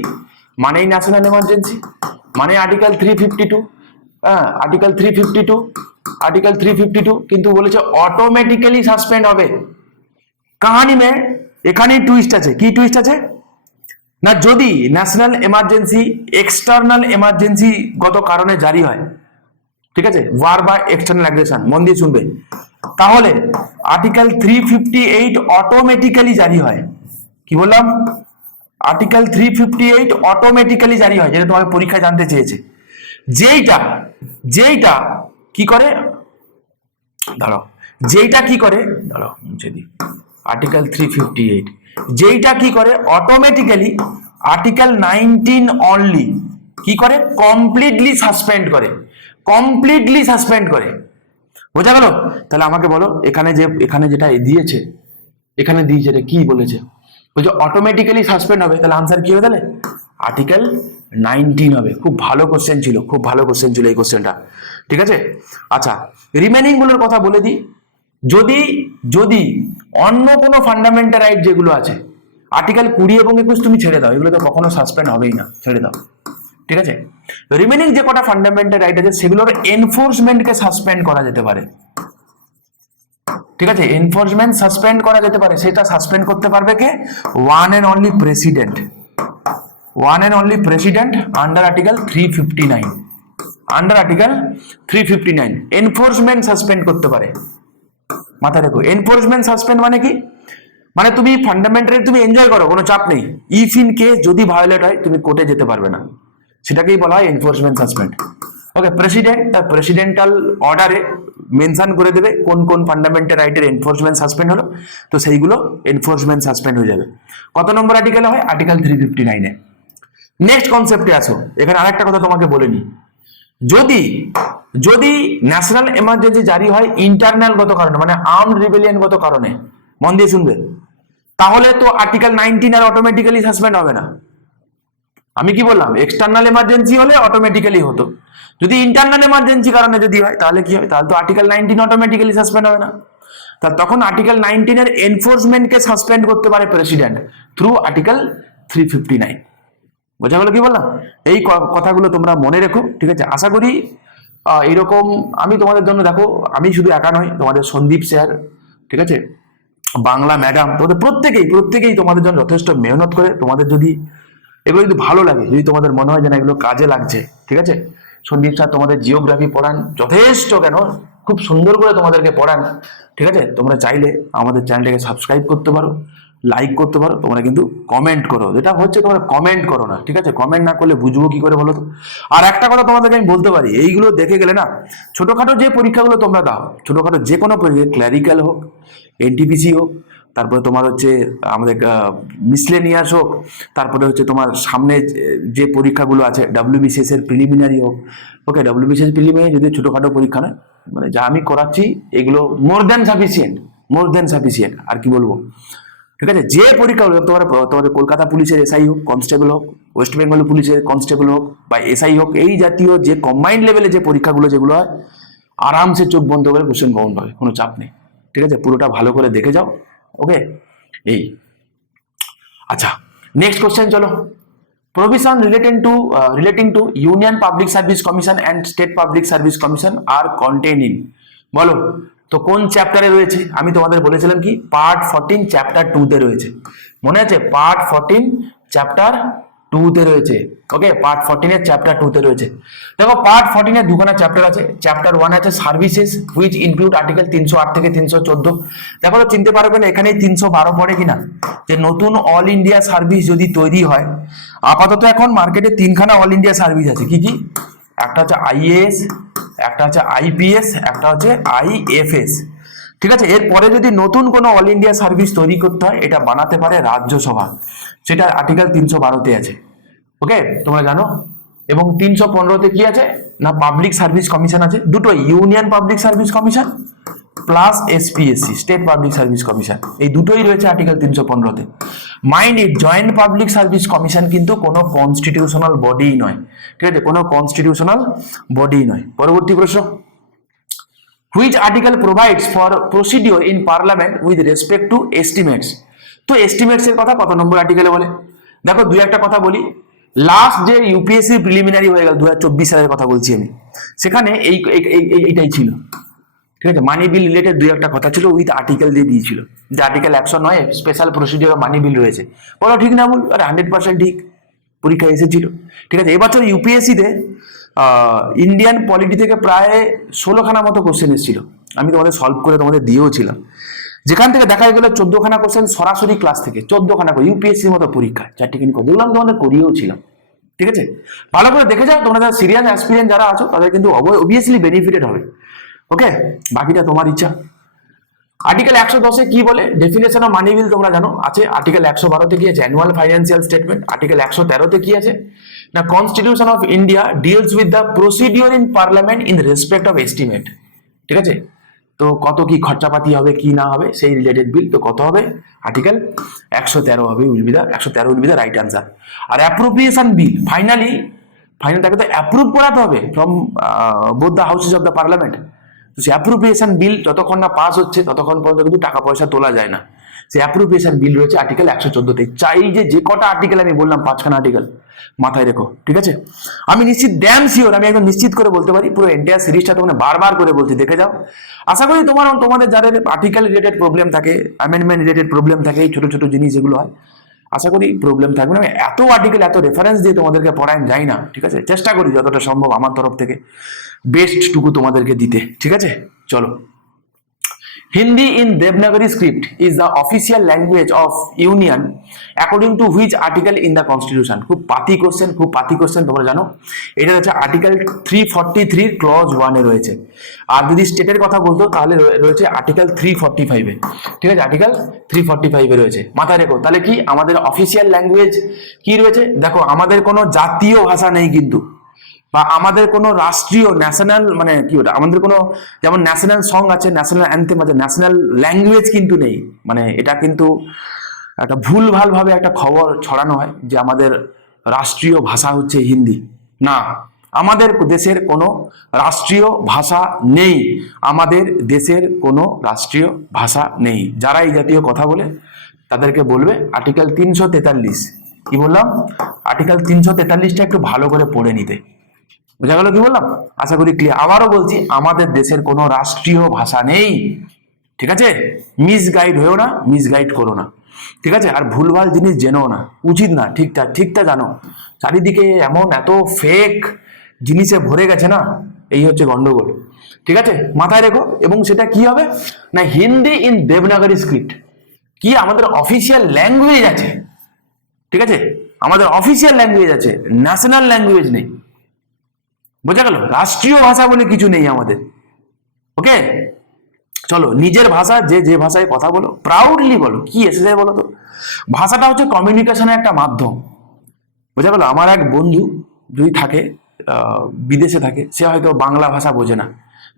মানে ন্যাশনাল এমার্জেন্সি, মানে আর্টিকেল 352, হ্যাঁ আর্টিকেল 352, आर्टिकल 352 কিন্তু বলেছে অটোমেটিক্যালি সাসপেন্ড হবে। কাহিনী মে এখানে টুইস্ট আছে, কি টুইস্ট আছে না, যদি ন্যাশনাল এমার্জেন্সি এক্সটার্নাল এমার্জেন্সি গত কারণে জারি হয়, ঠিক আছে, ওয়ার বা এক্সটার্নাল অ্যাগ্রেশন, মন দিয়ে শুনবে, তাহলে আর্টিকেল 358 অটোমেটিক্যালি জারি হয়। কি বললাম, আর্টিকেল 358 অটোমেটিক্যালি জারি হয়, যেটা তোমাকে পরীক্ষায় জানতে চেয়েছে। যেইটা যেইটা কি করে, ধরো যেইটা কি করে, ধরো মুছে দিই, আর্টিকেল 358 যেইটা কি করে অটোমেটিক্যালি আর্টিকেল 19 অনলি কি করে, কমপ্লিটলি সাসপেন্ড করে, কমপ্লিটলি সাসপেন্ড করে, বোঝা গেল। তাহলে আমাকে বলো, এখানে যে এখানে যেটা দিয়েছে, এখানে দিয়েছে এটা কি বলেছে, বলছে অটোমেটিক্যালি সাসপেন্ড হবে, তাহলে আনসার কি হবে, তাহলে আর্টিকেল 19 হবে। খুব ভালো কোশ্চেন ছিল, খুব ভালো কোশ্চেন ছিল এই কোশ্চেনটা, ঠিক আছে। আচ্ছা, রিমেনিং গুলোর কথা বলে দিই, যদি যদি অন্য কোনো ফান্ডামেন্টাল রাইট যেগুলো আছে, আর্টিকেল 20 এবং 21 তুমি ছেড়ে দাও, এগুলো তো কখনো সাসপেন্ড হবেই না, ছেড়ে দাও, ঠিক আছে। রিমেনিং যে কটা ফান্ডামেন্টাল রাইট আছে সেগুলোর এনফোর্সমেন্টকে সাসপেন্ড করা যেতে পারে, ঠিক আছে, এনফোর্সমেন্ট সাসপেন্ড করা যেতে পারে, সেটা সাসপেন্ড করতে পারবে কে, one and only president, one and only president under article 359, under article 359 enforcement suspend করতে পারে। মাথায় রেখো, এনফোর্সমেন্ট সাসপেন্ড মানে কি, মানে তুমি ফান্ডামেন্টাল তুমি এনজয় করো, কোনো চাপ নেই, ইফ ইন কেস যদি ভায়োলেট হয় তুমি কোর্টে যেতে পারবে না, সেটাকেই বলা হয় এনফোর্সমেন্ট সাসপেন্ড। ওকে, প্রেসিডেন্ট তার প্রেসিডেন্টাল অর্ডারে মেনশন করে দেবে কোন কোন ফান্ডামেন্টাল রাইটের এনফোর্সমেন্ট সাসপেন্ড হলো, তো সেইগুলো এনফোর্সমেন্ট সাসপেন্ড হয়ে যাবে। কত নম্বর আর্টিকেলে হয়, আর্টিকেল 359-এ। নেক্সট কনসেপ্টে আসো, এখানে আরেকটা কথা তোমাকে বলে নি, যদি যদি ন্যাশনাল এমার্জেন্সি জারি হয় ইন্টারনাল গত কারণে, মানে আর্মড রিবেলিয়ন গত কারণে, মন দিয়ে শুনবে, তাহলে তো আর্টিকেল 19 আর অটোমেটিক্যালি সাসপেন্ড হবে না, আমি কি বললাম, এক্সটার্নাল এমার্জেন্সি হলে অটোমেটিক্যালি হতো, যদি ইন্টারনাল এমার্জেন্সি কারণে যদি হয় তাহলে কি হয়, তাহলে তো আর্টিকেল 19 অটোমেটিক্যালি সাসপেন্ড হবে না, তা তখন আর্টিকেল 19 এর এনফোর্সমেন্টকে সাসপেন্ড করতে পারে প্রেসিডেন্ট থ্রু আর্টিকেল 359। বোঝা গেল কি বললাম? এই কথাগুলো তোমরা মনে রেখো, ঠিক আছে? আশা করি এইরকম আমি তোমাদের জন্য, দেখো আমি শুধু একা নয়, তোমাদের সন্দীপ স্যার, ঠিক আছে, বাংলা ম্যাডাম, তোমাদের প্রত্যেকেই তোমাদের জন্য যথেষ্ট মেহনত করে। তোমাদের যদি এগুলো যদি ভালো লাগে, যদি তোমাদের মনে হয় যে না এগুলো কাজে লাগছে, ঠিক আছে, সন্দীপ স্যার তোমাদের জিওগ্রাফি পড়ান যথেষ্ট, কেন খুব সুন্দর করে তোমাদেরকে পড়ান, ঠিক আছে? তোমরা চাইলে আমাদের চ্যানেলটাকে সাবস্ক্রাইব করতে পারো, লাইক করতে পারো, তোমরা কিন্তু কমেন্ট করো, যেটা হচ্ছে তোমরা কমেন্ট করো না, ঠিক আছে? কমেন্ট না করলে বুঝবো কি করে বলো তো? আর একটা কথা তোমাদেরকে আমি বলতে পারি, এইগুলো দেখে গেলে না, ছোটোখাটো যে পরীক্ষাগুলো তোমরা দাও, ছোটোখাটো যে কোনো পরীক্ষা, ক্ল্যারিক্যাল হোক, এনটিপিসি হোক, তারপরে তোমার হচ্ছে আমাদের মিসলেনিয়াস হোক, তারপরে হচ্ছে তোমার সামনে যে পরীক্ষাগুলো আছে ডাব্লিউবিসিএস এর প্রিলিমিনারি হোক, ওকে, ডাব্লিউবিসিএস প্রিলিমিনারি যদি ছোটোখাটো পরীক্ষা নয়, মানে যা আমি করাচ্ছি এগুলো মোর দেন সাফিসিয়েন্ট, আর কি বলবো, ঠিক আছে? যে পরীক্ষাগুলো তোমাদের কলকাতা পুলিশের এসআই হোক, কনস্টেবল হোক, ওয়েস্ট বেঙ্গল পুলিশের কনস্টেবল হোক বা এসআই হোক, এই জাতীয় যে কম্বাইন্ড লেভেলে যে পরীক্ষাগুলো যেগুলো হয়, আরামসে চোখ বন্ধ করে কোশ্চেন কমন পাবে, কোনো চাপ নেই, ঠিক আছে? পুরোটা ভালো করে দেখে যাও, ওকে? এই আচ্ছা, নেক্সট কোশ্চেন চলো। Provision relating to Union public service Commission and State public service Commission are contain in, বলো তো কোন চ্যাপ্টারে রয়েছে? আমি তোমাদের বলেছিলাম কি পার্ট 14 চ্যাপ্টার 2 তে রয়েছে, মনে আছে? পার্ট 14 চ্যাপ্টার 2 তে রয়েছে, ওকে, পার্ট 14 এর চ্যাপ্টার 2 তে রয়েছে। দেখো পার্ট 14 এর দুখানা চ্যাপ্টার আছে, চ্যাপ্টার 1 আছে সার্ভিসেস হুইচ ইনক্লুড আর্টিকেল 308 থেকে 314। দেখো তো চিনতে পারবে না এখানে 312 পড়ে কিনা, যে নতুন অল ইন্ডিয়া সার্ভিস যদি তৈরি হয়, আপাতত এখন মার্কেটে তিনখানা অল ইন্ডিয়া সার্ভিস আছে, কি কি? একটা হচ্ছে আইএএস, একটা হচ্ছে আইপিএস, একটা হচ্ছে আইএফএস, ঠিক আছে? এরপরে যদি নতুন কোনো অল ইন্ডিয়া সার্ভিস তৈরি করতে হয়, এটা বানাতে পারে রাজ্যসভা, সেটা আর্টিকেল 312-তে আছে, ওকে, তোমরা জানো। এবং 315-তে কি আছে না, পাবলিক সার্ভিস কমিশন আছে, দুটো, union public service commission plus SPSC, state public service commission, এই দুটোই রয়েছে আর্টিকেল 315-তে। Mind it, joint public service commission কিন্তু কোনো কনস্টিটিউশনাল বডি নয়, ঠিক আছে? কোনো কনস্টিটিউশনাল বডি নয়। পরবর্তী প্রশ্ন, which article provides for procedure in parliament with respect to estimates? তো এস্টিমেটস এর কথা কত নম্বর আর্টিকেলে বলে? দেখো দুই একটা কথা বলি, লাস্ট যে ইউপিএসসি প্রিলিমিনারি হয়ে গেল 2024 সালের কথা বলছি আমি, সেখানে এইটাই ছিল, ঠিক আছে? মানি বিল রিলেটেড দুই একটা কথা ছিল, উইথ আর্টিকেল দিয়ে দিয়েছিল, যে আর্টিকেল 109 স্পেশাল প্রসিডিওর মানি বিল রয়েছে, বলো ঠিক না ভুল? আরে 100% ঠিক, পরীক্ষা এসেছিল, ঠিক আছে? এবছর ইউপিএসসিতে ইন্ডিয়ান পলিটি থেকে প্রায় 16খানা মতো কোশ্চেন এসেছিল, আমি তোমাদের সলভ করে তোমাদের দিয়েও ছিলাম, যেখান থেকে দেখা গেল 14খানা কোশ্চেন সরাসরি ক্লাস থেকে, 14খানা করে ইউপিএসসির মতো পরীক্ষা, চারটি কিন্তু যেগুলো আমি তোমাদের করিয়েও ছিলাম, ঠিক আছে? ভালো করে দেখে যাও, তোমরা যারা সিরিয়াস এক্সপিরিয়েন্স যারা আছো তাদের কিন্তু অবভিয়াসলি বেনিফিটেড হবে, ওকে? বাকিটা তোমার ইচ্ছা। আর্টিকেল 110-এ কি বলে? ডেফিনেশন অফ মানি বিল তোমরা জানো আছে, আর্টিকেল 112-তে কি আছে? Annual financial statement. আর্টিকেল 113-তে কি আছে না, constitution of India deals with the procedure in parliament in respect of estimate, ঠিক আছে? তো কত কি খরচাপাতি হবে কি না হবে সেই রিলেটেড বিল, তো কত হবে? আর্টিকেল 113 হবে, 113 will be the right answer. আর অ্যাপ্রোপ্রিয়েশন বিল ফাইনাল তাকে তো অ্যাপ্রুভ করাতে হবে from both the houses of the parliament. তো সেই অ্যাপ্রোপ্রিয়েশন বিল যতক্ষণ না পাস হচ্ছে ততক্ষণ পর্যন্ত কিন্তু টাকা পয়সা তোলা যায় না। সেই অ্যাপ্রোপ্রিয়েশন বিল রয়েছে আর্টিকেল 114-তে। চাই যে কটা আর্টিকেল আমি বললাম, 5খানা আর্টিকেল মাথায় রেখো, ঠিক আছে? আমি নিশ্চিত, ড্যাম শিওর, আমি একদম নিশ্চিত করে বলতে পারি, পুরো এন্টায়ার সিরিজটা তোমাকে বারবার করে বলছি, দেখে যাও। আশা করি তোমাদের যাদের আর্টিকেল রিলেটেড প্রবলেম থাকে, অ্যামেন্ডমেন্ট রিলেটেড প্রবলেম থাকে, এই ছোট ছোট জিনিস যেগুলো হয়, আশা করি প্রবলেম থাকবে না। আমি এত আর্টিকেল, এত রেফারেন্স দিয়ে তোমাদেরকে পড়াই যাই না, ঠিক আছে? চেষ্টা করি যতটা সম্ভব আমার তরফ থেকে বেস্টটুকু তোমাদেরকে দিতে, ঠিক আছে? চলো, Hindi in Devanagari script is the official language of union according to which article in the constitution? খুব পাতি কোশ্চেন তোমরা জানো, এটা হচ্ছে আর্টিকেল 343 ক্লজ 1 এ রয়েছে। আর যদি স্টেটের কথা বলতো তাহলে রয়েছে আর্টিকেল 345 এ, ঠিক আছে? আর্টিকেল 345 এ রয়েছে, মাথায় রেখো। তাহলে কি আমাদের অফিসিয়াল ল্যাঙ্গুয়েজ কি রয়েছে? দেখো আমাদের কোনো জাতীয় ভাষা নেই কিন্তু, বা আমাদের কোনো রাষ্ট্রীয় ন্যাশনাল, মানে কি ওটা, আমাদের কোনো যেমন ন্যাশনাল সং আছে, ন্যাশনাল অ্যান্থেম আছে, ন্যাশনাল ল্যাঙ্গুয়েজ কিন্তু নেই। মানে এটা কিন্তু একটা ভুলভাল ভাবে একটা খবর ছড়ানো হয় যে আমাদের রাষ্ট্রীয় ভাষা হচ্ছে হিন্দি। না, আমাদের দেশের কোনো রাষ্ট্রীয় ভাষা নেই। আমাদের দেশের কোনো রাষ্ট্রীয় ভাষা নেই। যারা এই জাতীয় কথা বলে তাদেরকে বলবে আর্টিকেল 343, কি বললাম, আর্টিকেল 343টা একটু ভালো করে পড়ে নিতে। বোঝা গেল কি বললাম? আশা করি ক্লিয়ার। আবারও বলছি, আমাদের দেশের কোনো রাষ্ট্রীয় ভাষা নেই, ঠিক আছে? মিসগাইড হয়েও না, মিসগাইড করো না, ঠিক আছে? আর ভুলভাল জিনিস জেনেও না, উচিত না। ঠিকঠাক ঠিকটা জানো, চারিদিকে এমন এত ফেক জিনিসে ভরে গেছে না, এই হচ্ছে গন্ডগোল, ঠিক আছে? মাথায় রেখো। এবং সেটা কি হবে না, হিন্দি ইন দেবনাগরী স্ক্রিপ্ট, কি আমাদের অফিসিয়াল ল্যাঙ্গুয়েজ আছে, ঠিক আছে? আমাদের অফিসিয়াল ল্যাঙ্গুয়েজ আছে, ন্যাশনাল ল্যাঙ্গুয়েজ নেই। বোঝা গেল? রাষ্ট্রীয় ভাষা বলে কিছু নেই আমাদের। ওকে, চলো, নিজের ভাষা, যে যে ভাষায় কথা বলো প্রাউডলি বলো, কি এসে যায় বলো তো? ভাষাটা হচ্ছে কমিউনিকেশনের একটা মাধ্যম। বোঝা গেল? আমার এক বন্ধু যদি থাকে, বিদেশে থাকে, সে হয়তো বাংলা ভাষা বোঝে না,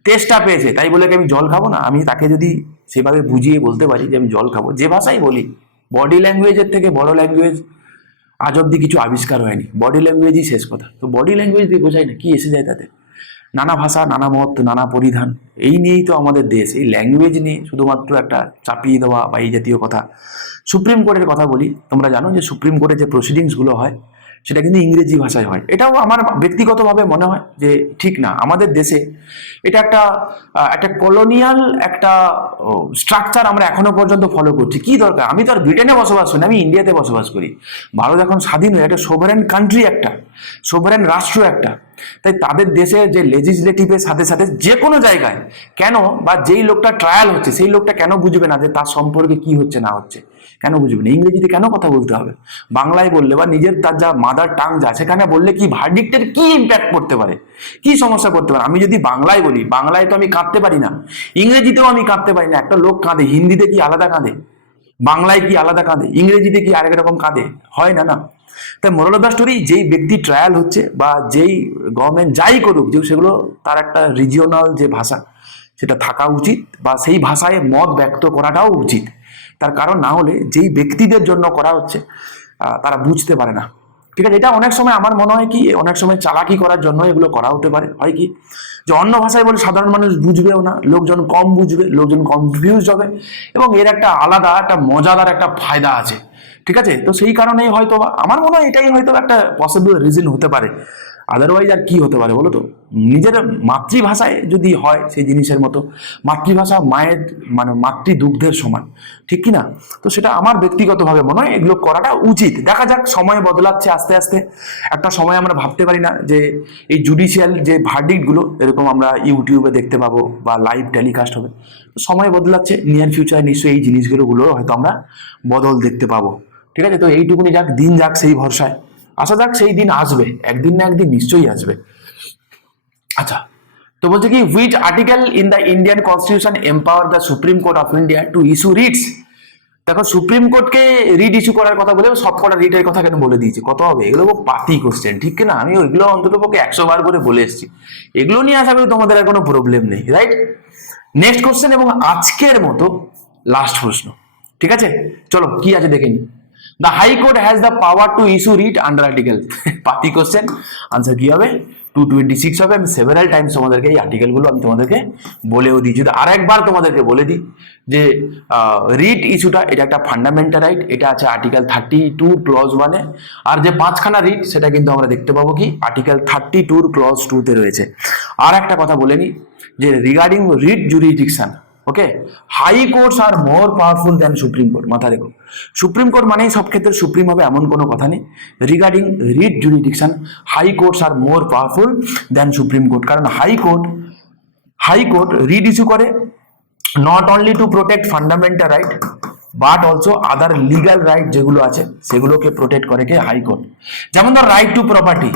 তেষ্টা পেয়েছে, তাই বলে কি আমি জল খাবো না? আমি তাকে যদি সেভাবে বুঝিয়ে বলতে পারি যে আমি জল খাবো, যে ভাষাই বলি, বডি ল্যাঙ্গুয়েজের থেকে বড় ল্যাঙ্গুয়েজ আজ অব্দি কিছু আবিষ্কার হয়নি। বডি ল্যাঙ্গুয়েজই শেষ কথা। তো বডি ল্যাঙ্গুয়েজ দিয়ে বোঝাই না, কি এসে যায় তাতে? নানা ভাষা, নানা মত, নানা পরিধান, এই নিয়েই তো আমাদের দেশ। এই ল্যাঙ্গুয়েজ নিয়ে শুধুমাত্র একটা চাপিয়ে দেওয়া বা এই জাতীয় কথা। সুপ্রিম কোর্টের কথা বলি, তোমরা জানো যে সুপ্রিম কোর্টে যে প্রসিডিংসগুলো হয় সেটা কিন্তু ইংরেজি ভাষায় হয়। এটাও আমার ব্যক্তিগতভাবে মনে হয় যে ঠিক না। আমাদের দেশে এটা একটা একটা কলোনিয়াল একটা স্ট্রাকচার আমরা এখনো পর্যন্ত ফলো করছি। কি দরকার? আমি তো আর ব্রিটেনে বসবাস করি না, আমি ইন্ডিয়াতে বসবাস করি। ভারত এখন স্বাধীন হয়ে একটা সোভারেন কান্ট্রি, একটা সোভারেন রাষ্ট্র একটা। তাই তাদের দেশে যে লেজিসলেটিভের সাথে সাথে যে কোনো জায়গায় কেন, বা যেই লোকটা ট্রায়াল হচ্ছে সেই লোকটা কেন বুঝবে না যে তার সম্পর্কে কি হচ্ছে না হচ্ছে? কেন বুঝবে না? ইংরেজিতে কেন কথা বলতে হবে? বাংলায় বললে বা নিজের তার যা মাদার টাং যা সেখানে বললে কি ভার্ডিক্টের কি ইম্প্যাক্ট করতে পারে, কি সমস্যা করতে পারে? আমি যদি বাংলায় বলি, বাংলায় তো আমি কাঁদতে পারি না, ইংরেজিতেও আমি কাঁদতে পারি না। একটা লোক কাঁদে, হিন্দিতে কি আলাদা কাঁদে, বাংলায় কি আলাদা কাঁদে, ইংরেজিতে কি আরেক রকম কাঁদে? হয় না, না। তাই মোরাল অফ দ্য স্টোরি, যেই ব্যক্তি ট্রায়াল হচ্ছে বা যেই গভর্নমেন্ট যাই করুক, যে সেগুলো তার একটা রিজিওনাল যে ভাষা সেটা থাকা উচিত, বা সেই ভাষায় মত ব্যক্ত করাটাও উচিত। তার কারণ না হলে যেই ব্যক্তিদের জন্য করা হচ্ছে তারা বুঝতে পারে না, ঠিক আছে? এটা অনেক সময় আমার মনে হয় কি, অনেক সময় চালাকি করার জন্য এগুলো করা হতে পারে। হয় কি, যে অন্য ভাষায় বলে সাধারণ মানুষ বুঝবেও না, লোকজন কম বুঝবে, লোকজন কনফিউজ হবে, এবং এর একটা আলাদা একটা মজাদার একটা ফায়দা আছে, ঠিক আছে? তো সেই কারণেই হয়তো আমার মনে হয় এটাই হয়তো একটা পসিবল রিজন হতে পারে। আদারওয়াইজ আর কি হতে পারে বলো তো? নিজের মাতৃভাষায় যদি হয় সেই জিনিসের মতো, মাতৃভাষা মায়ের মানে মাতৃদুগ্ধের সমান, ঠিক কি না? তো সেটা আমার ব্যক্তিগতভাবে মনে হয় এগুলো করাটা উচিত। দেখা যাক, সময় বদলাচ্ছে আস্তে আস্তে। একটা সময় আমরা ভাবতে পারি না যে এই জুডিশিয়াল যে ভার্ডিক্টগুলো এরকম আমরা ইউটিউবে দেখতে পাবো বা লাইভ টেলিকাস্ট হবে। সময় বদলাচ্ছে, নিয়ার ফিউচারে নিশ্চয়ই এই জিনিসগুলো হয়তো আমরা বদল দেখতে পাবো, ঠিক আছে? তো এইটুকুনি যাক, দিন যাক সেই ভরসায়, আসা যাক সেই দিন আসবে, একদিন না একদিন নিশ্চয়ই আসবে। আচ্ছা, তো বলছে কি, which article in the Indian constitution empower the Supreme Court of India to issue writs? দেখো, সুপ্রিম কোর্টকে রিট ইস্যু করার কথা বলে সব কটা রিটের কথা কেন বলে দিয়েছে? কত হবে এগুলো? পাতি কোশ্চেন, ঠিক না? আমি ওইগুলো অন্তত পক্ষে 100 বার করে বলে এসেছি। এগুলো নিয়ে আশা করি তোমাদের আর কোনো প্রবলেম নেই, রাইট? নেক্সট কোশ্চেন এবং আজকের মতো লাস্ট প্রশ্ন, ঠিক আছে? চলো কি আছে দেখে নি। The High Court has the power to issue writ under article পাতি কোশ্চেন, আনসার কি হবে? 226 হবে। আমি সেভারাল টাইমস তোমাদেরকে এই আর্টিকেলগুলো আমি তোমাদেরকে বলেও দিই। যদি আরেকবার তোমাদেরকে বলে দিই যে রিট ইস্যুটা এটা একটা ফান্ডামেন্টাল রাইট, এটা আছে আর্টিকেল 32 ক্লজ 1-এ। আর যে 5খানা রিট সেটা কিন্তু আমরা দেখতে পাবো কি আর্টিকেল 32 ক্লজ 2-তে রয়েছে। আর একটা কথা বলে নি যে regarding writ jurisdiction, okay, high courts are more powerful than supreme court. মাথা রেখো, সুপ্রিম কোর্ট মানেই সব ক্ষেত্রে সুপ্রিম হবে এমন কোনো কথা নেই। Regarding writ jurisdiction, high courts are more powerful than supreme court. কারণ হাই কোর্ট রিট ইস্যু করে not only to protect fundamental right but also other legal right যেগুলো আছে সেগুলোকে প্রোটেক্ট করে কে? হাইকোর্ট। যেমন ধর right to property,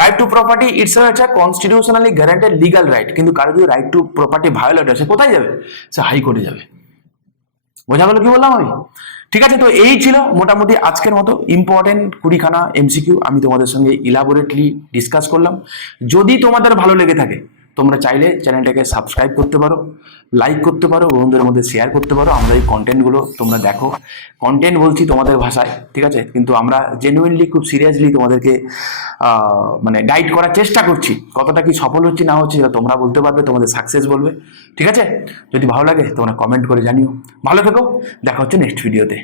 right to property it's হচ্ছে কনস্টিটিউশনালি গ্যারান্টেড লিগাল রাইট, কিন্তু কারো যদি রাইট টু প্রপার্টি ভায়োলেট হয় সে কোথায় যাবে? সে হাইকোর্টে যাবে। বোঝা গেল কি বললাম আমি? ঠিক আছে, তো এই ছিল মোটামুটি আজকের মতো ইম্পর্টেন্ট 20খানা এমসিকিউ আমি তোমাদের সঙ্গে ইলাবোরেটলি ডিসকাস করলাম। যদি তোমাদের ভালো লেগে থাকে তোমরা চাইলে চ্যানেলটাকে সাবস্ক্রাইব করতে পারো, লাইক করতে পারো, বন্ধুদের মধ্যে শেয়ার করতে পারো। আমরা এই কন্টেন্টগুলো তোমরা দেখো, কন্টেন্ট বলছি তোমাদের ভাষায়, ঠিক আছে, কিন্তু আমরা জেনুইনলি খুব সিরিয়াসলি তোমাদেরকে মানে গাইড করার চেষ্টা করছি। কতটা কি সফল হচ্ছে না হচ্ছে সেটা তোমরা বলতে পারবে, তোমাদের সাকসেস বলবে, ঠিক আছে। যদি ভালো লাগে তোমরা কমেন্ট করে জানিও। ভালো থেকো, দেখা হচ্ছে নেক্সট ভিডিওতে।